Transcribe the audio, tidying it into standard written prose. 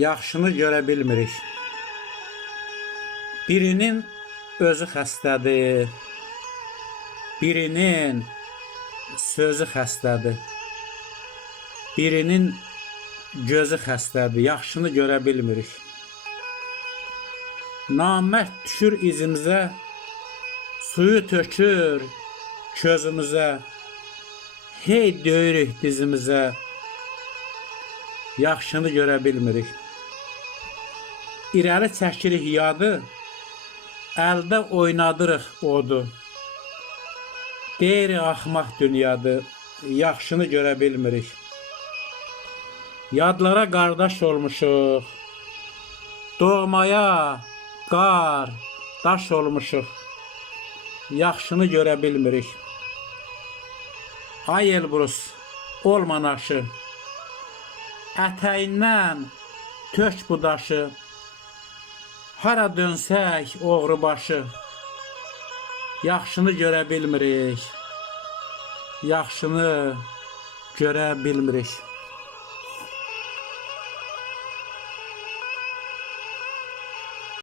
yaxşını görə bilmirik. Birinin özü xəstədir, birinin sözü xəstədir, birinin gözü xəstədir, yaxşını görə bilmirik. Namərd düşür izimizə, suyu tökür közümüzə, hey döyürük dizimizə, yaxşını görə bilmirik. İrəli çəkirik yadı, əldə oynadırıq odu. Deyirik axmaq dünyadır, yaxşını görə bilmirik. Yadlara qardaş olmuşuq, doğmaya qar, daş olmuşuq, yaxşını görə bilmirik. Ay Elbrus, olma naşı, ətəyindən tök bu daşı, hara dönsək oğru başı, yaxşını görə bilmirik, yaxşını görə bilmirik.